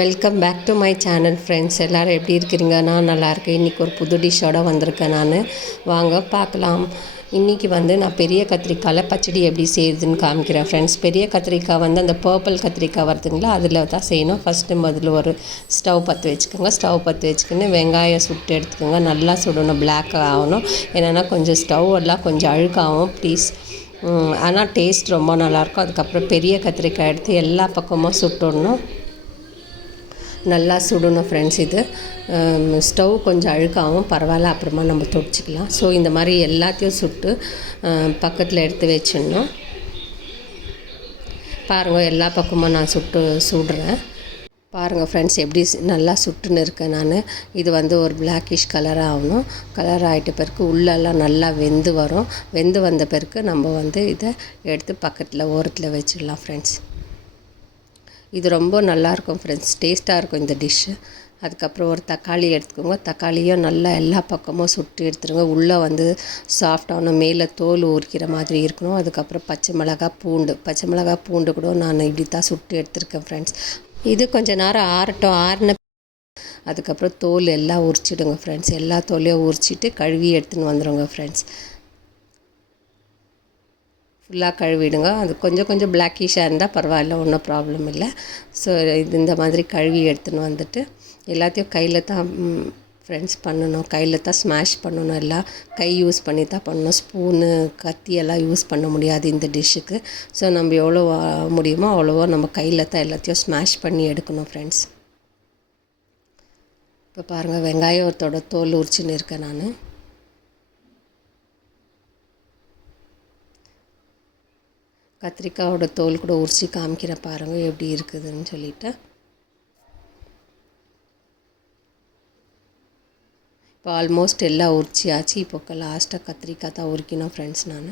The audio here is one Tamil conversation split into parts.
Welcome back to my channel friends. எல்லோரும் எப்படி இருக்கிறீங்க? நான் நல்லாயிருக்கேன். இன்றைக்கி ஒரு புது டிஷ்ஷோடு வந்திருக்கேன். நான் வாங்க பார்க்கலாம். இன்றைக்கி நான் பெரிய கத்திரிக்காயில் பச்சடி எப்படி செய்யுதுன்னு காமிக்கிறேன் ஃப்ரெண்ட்ஸ். பெரிய கத்திரிக்காய் அந்த பர்பிள் கத்திரிக்காய் வருதுங்களா, அதில் தான் செய்யணும். ஃபஸ்ட்டு முதல்ல ஒரு ஸ்டவ் பற்ற வச்சுக்கோங்க. ஸ்டவ் பற்ற வச்சுக்கின்னு வெங்காயம் சுட்டு எடுத்துக்கோங்க. நல்லா சுடணும், பிளாக் ஆகணும். என்னென்னா கொஞ்சம் ஸ்டவ் எல்லாம் கொஞ்சம் அழுக்காகும் ப்ளீஸ். ஆனால் டேஸ்ட் ரொம்ப நல்லாயிருக்கும். அதுக்கப்புறம் பெரிய கத்திரிக்காய் எடுத்து எல்லா பக்கமும் சுட்டுடணும், நல்லா சுடணும் ஃப்ரெண்ட்ஸ். இது ஸ்டவ் கொஞ்சம் அழுக்காகவும் பரவாயில்ல, அப்புறமா நம்ம துடைச்சிக்கலாம். ஸோ இந்த மாதிரி எல்லாத்தையும் சுட்டு பக்கத்தில் எடுத்து வச்சிடணும். பாருங்கள், எல்லா பக்கமும் நான் சுடுறேன். பாருங்கள் ஃப்ரெண்ட்ஸ், எப்படி நல்லா சுட்டுன்னு இருக்கேன் நான். இது ஒரு பிளாக்கிஷ் கலராக ஆகணும். கலர் ஆகிட்ட பிறகு உள்ளெல்லாம் நல்லா வெந்து வரும். வெந்து வந்த பிறகு நம்ம இதை எடுத்து பக்கத்தில் ஓரத்தில் வச்சிடலாம் ஃப்ரெண்ட்ஸ். இது ரொம்ப நல்லாயிருக்கும் ஃப்ரெண்ட்ஸ், டேஸ்ட்டாக இருக்கும் இந்த டிஷ்ஷு. அதுக்கப்புறம் ஒரு தக்காளி எடுத்துக்கோங்க. தக்காளியும் நல்லா எல்லா பக்கமும் சுட்டு எடுத்துருங்க. உள்ளே சாஃப்டான மேலே தோல் உரிக்கிற மாதிரி இருக்கணும். அதுக்கப்புறம் பச்சை மிளகாய் பூண்டு கூட நான் இப்படி தான் சுட்டு எடுத்துருக்கேன் ஃப்ரெண்ட்ஸ். இது கொஞ்சம் நேரம் ஆறட்டும். ஆறின அதுக்கப்புறம் தோல் எல்லாம் உரிச்சிடுங்க ஃப்ரெண்ட்ஸ். எல்லா தோலையும் உரிச்சிட்டு கழுவி எடுத்துன்னு வந்துடுங்க ஃப்ரெண்ட்ஸ். ஃபுல்லாக கழுவிடுங்க. அது கொஞ்சம் பிளாக்கிஷாக இருந்தால் பரவாயில்ல, ஒன்றும் ப்ராப்ளம் இல்லை. ஸோ இந்த மாதிரி கழுவி எடுத்துன்னு வந்துட்டு எல்லாத்தையும் கையில் தான் ஃப்ரெண்ட்ஸ் பண்ணணும். கையில் தான் ஸ்மாஷ் பண்ணணும். எல்லாம் கை யூஸ் பண்ணி தான் பண்ணணும். ஸ்பூனு கத்தி எல்லாம் யூஸ் பண்ண முடியாது இந்த டிஷ்ஷுக்கு. ஸோ நம்ம எவ்வளோ முடியுமோ அவ்வளோவோ நம்ம கையில் தான் எல்லாத்தையும் ஸ்மாஷ் பண்ணி எடுக்கணும் ஃப்ரெண்ட்ஸ். இப்போ பாருங்கள், வெங்காயத்தோட தோல் உரிச்சின்னு இருக்கேன் நான். கத்திரிக்காயோட தோல் கூட உரிச்சி காமிக்கிறேன் பாருங்கள் எப்படி இருக்குதுன்னு சொல்லிவிட்டு. இப்போ ஆல்மோஸ்ட் எல்லாம் உரிச்சியாச்சு. இப்போ லாஸ்ட்டாக கத்திரிக்காய் தான் உரிக்கணும் ஃப்ரெண்ட்ஸ். நான்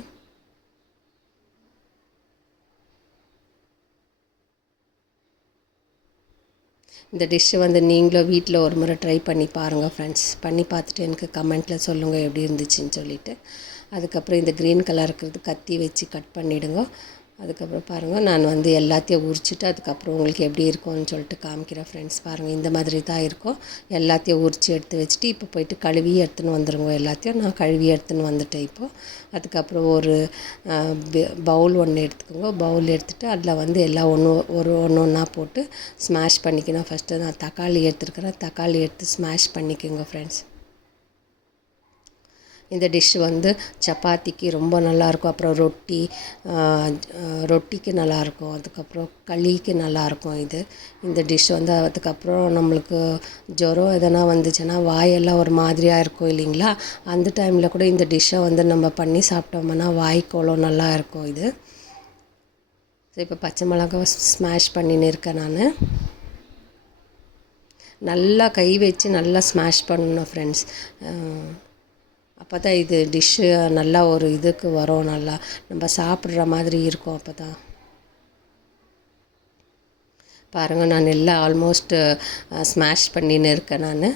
இந்த டிஷ்ஷு நீங்களும் வீட்டில் ஒரு முறை ட்ரை பண்ணி பாருங்கள் ஃப்ரெண்ட்ஸ். பண்ணி பார்த்துட்டு எனக்கு கமெண்ட்டில் சொல்லுங்கள் எப்படி இருந்துச்சுன்னு சொல்லிவிட்டு. அதுக்கப்புறம் இந்த க்ரீன் கலர் இருக்கிறது கத்தி வச்சு கட் பண்ணிவிடுங்க. அதுக்கப்புறம் பாருங்கள், நான் எல்லாத்தையும் உரிச்சிட்டு அதுக்கப்புறம் உங்களுக்கு எப்படி இருக்கும்னு சொல்லிட்டு காமிக்கிறேன் ஃப்ரெண்ட்ஸ். பாருங்கள், இந்த மாதிரி தான் இருக்கும். எல்லாத்தையும் உரித்து எடுத்து வச்சுட்டு இப்போ போய்ட்டு கழுவி எடுத்துன்னு வந்துடுங்க. எல்லாத்தையும் நான் கழுவி எடுத்துன்னு வந்துட்டேன் இப்போது. அதுக்கப்புறம் ஒரு பவுல் ஒன்று எடுத்துக்கோங்க. பவுல் எடுத்துகிட்டு அதில் எல்லாம் ஒன்றா போட்டு ஸ்மாஷ் பண்ணிக்கணும். ஃபஸ்ட்டு நான் தக்காளி எடுத்துருக்கிறேன். தக்காளி எடுத்து ஸ்மாஷ் பண்ணிக்கோங்க ஃப்ரெண்ட்ஸ். இந்த டிஷ்ஷு சப்பாத்திக்கு ரொம்ப நல்லாயிருக்கும். அப்புறம் ரொட்டிக்கு நல்லாயிருக்கும். அதுக்கப்புறம் களிக்கு நல்லாயிருக்கும். இந்த டிஷ் அதுக்கப்புறம் நம்மளுக்கு ஜுரம் எதனா வந்துச்சுன்னா வாயெல்லாம் ஒரு மாதிரியாக இருக்கும் இல்லைங்களா, அந்த டைமில் கூட இந்த டிஷ்ஷை நம்ம பண்ணி சாப்பிட்டோம்னா வாய்க்கோளம் நல்லா இருக்கும். ஸோ இப்போ பச்சை மிளகாய் ஸ்மாஷ் பண்ணின்னு இருக்கேன் நான். நல்லா கை வச்சு நல்லா ஸ்மாஷ் பண்ணணும் ஃப்ரெண்ட்ஸ். அப்போ தான் இது டிஷ்ஷு நல்லா ஒரு இதுக்கு வரும், நல்லா நம்ம சாப்பிட்ற மாதிரி இருக்கும். அப்போ தான் பாருங்கள், நான் எல்லாம் ஆல்மோஸ்ட்டு ஸ்மாஷ் பண்ணின்னு இருக்கேன் நான்.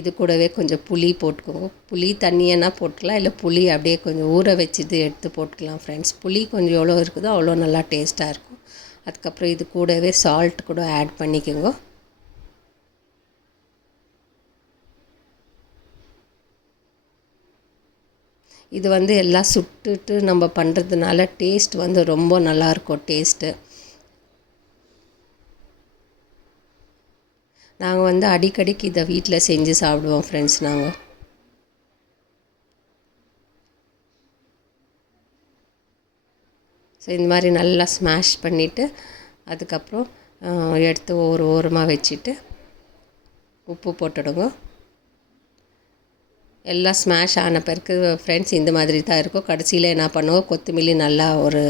இது கூடவே கொஞ்சம் புளி போட்டுக்கோங்க. புளி தண்ணியன்னா போட்டுக்கலாம், இல்லை புளி அப்படியே கொஞ்சம் ஊற வச்சுது எடுத்து போட்டுக்கலாம் ஃப்ரெண்ட்ஸ். புளி கொஞ்சம் எவ்வளோ இருக்குதோ அவ்வளோ நல்லா டேஸ்ட்டாக இருக்கும். அதுக்கப்புறம் இது கூடவே சால்ட் கூட ஆட் பண்ணிக்கோங்க. இது எல்லாம் சுட்டுட்டு நம்ம பண்ணுறதுனால டேஸ்ட் ரொம்ப நல்லாயிருக்கும் டேஸ்ட்டு. நாங்கள் அடிக்கடிக்கு இதை வீட்டில் செஞ்சு சாப்பிடுவோம் ஃப்ரெண்ட்ஸ். நாங்கள் ஸோ இந்த மாதிரி நல்லா ஸ்மாஷ் பண்ணிவிட்டு அதுக்கப்புறம் எடுத்து ஒரு ஓரமாக வச்சுட்டு உப்பு போட்டுடுங்க. எல்லாம் ஸ்மாஷ் ஆன பிறகு ஃப்ரெண்ட்ஸ் இந்த மாதிரி தான் இருக்கும். கடைசியில் என்ன பண்ணுவோம், கொத்தமல்லி நல்லா ஒரு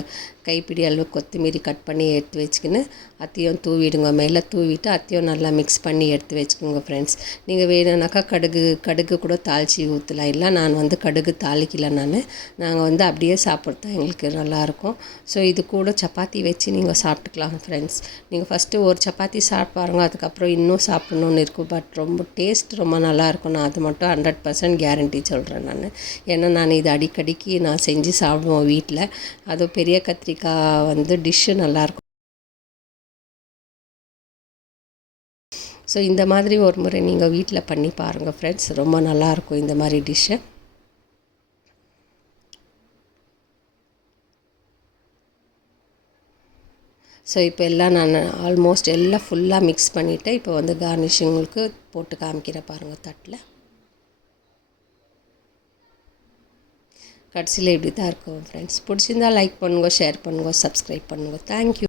கைப்பிடி அளவு கொத்தமல்லி கட் பண்ணி எடுத்து வச்சுக்கின்னு அத்தையும் தூவிடுங்க. மேலே தூவிட்டு அத்தையும் நல்லா மிக்ஸ் பண்ணி எடுத்து வச்சுக்கோங்க ஃப்ரெண்ட்ஸ். நீங்கள் வேணும்னாக்கா கடுகு கூட தாளித்து ஊற்றலாம். இல்லை, நான் கடுகு தாளிக்கல. நாங்கள் அப்படியே சாப்பிட்றது தான் எங்களுக்கு நல்லாயிருக்கும். ஸோ இது கூட சப்பாத்தி வச்சு நீங்கள் சாப்பிட்டுக்கலாம் ஃப்ரெண்ட்ஸ். நீங்கள் ஃபஸ்ட்டு ஒரு சப்பாத்தி சாப்பிட்டு பாருங்கள், அதுக்கப்புறம் இன்னும் சாப்பிட்ணுன்னு இருக்கும். பட் ரொம்ப டேஸ்ட் ரொம்ப நல்லாயிருக்கும். நான் அது மட்டும் 100% கேரண்டி சொல்கிறேன் நான். ஏன்னா நான் இது அடிக்கடிக்கு நான் செஞ்சு சாப்பிடுவோம் வீட்டில். அதுவும் பெரிய கத்திரிக்காய் டிஷ்ஷு நல்லாயிருக்கும். ஸோ இந்த மாதிரி ஒரு முறை நீங்கள் வீட்டில் பண்ணி பாருங்கள் ஃப்ரெண்ட்ஸ், ரொம்ப நல்லாயிருக்கும் இந்த மாதிரி டிஷ்ஷு. ஸோ இப்போ எல்லாம் நான் ஆல்மோஸ்ட் எல்லாம் ஃபுல்லாக மிக்ஸ் பண்ணிவிட்டு இப்போ வந்து கார்னிஷிங்களுக்கு போட்டு காமிக்கிறேன் பாருங்கள் தட்டில். கடைசியில் இப்படி தான் இருக்கும் ஃப்ரெண்ட்ஸ். பிடிச்சிருந்தால் லைக் பண்ணுங்கள், ஷேர் பண்ணுங்கள், சப்ஸ்கிரைப் பண்ணுங்கள். தேங்க்யூ.